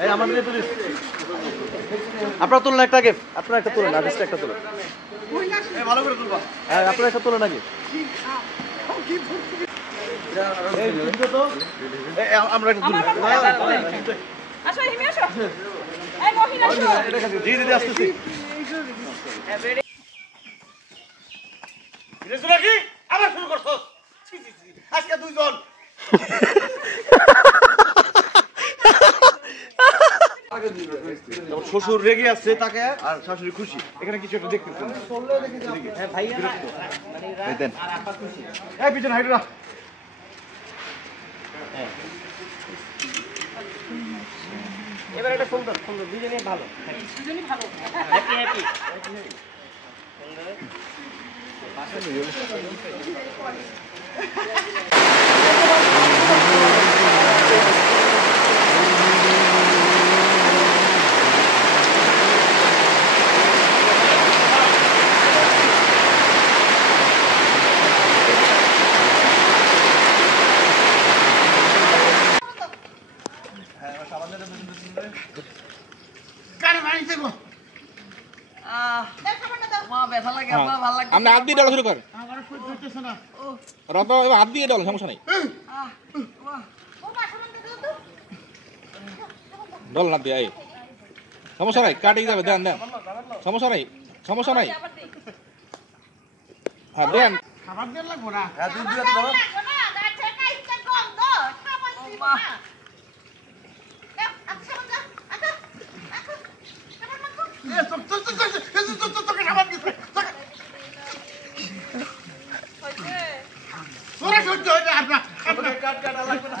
এই আমাদের পুলিশ আপনারা তুলুন একটা আগে আপনারা একটা তুলুন আদেশটা একটা তুলুন এই ভালো করে তুলবা হ্যাঁ আপনারা একটা তুলুন আগে এই তুলছো তো আমরা একটা তুলুন আসো হিমি আসো এই মহিলা আসো এটা কাছে জি দিদি আসতেছি রেসুলা কি আবার শুরু করছস ছি ছি ছি আজকে দুইজন শ্বশুর রেগে আছে তাকে আর শাশুড়ি খুশি এখানে কিছু একটা দেখতেছেন হ্যাঁ ভাইয়া মানে দেন এই পিছনে হাইটো না এবার একটা সুন্দর সুন্দর দুজনেই ভালো দুজনেই ভালো হ্যাপি হ্যাপি আমরা হাত দিয়ে ডল শুরু কর রত হাত দিয়ে ডল সমস্যা নাই ডল হাত দিয়ে সমস্যা নাই কাটিয়ে যাবে দেন দেন সমস্যা নাই সমস্যা নাই হ্যাঁ দেন খাবার দেন লাগবো না হ্যাঁ দুধ দিয়ে দাও কাট কাট লাগবে না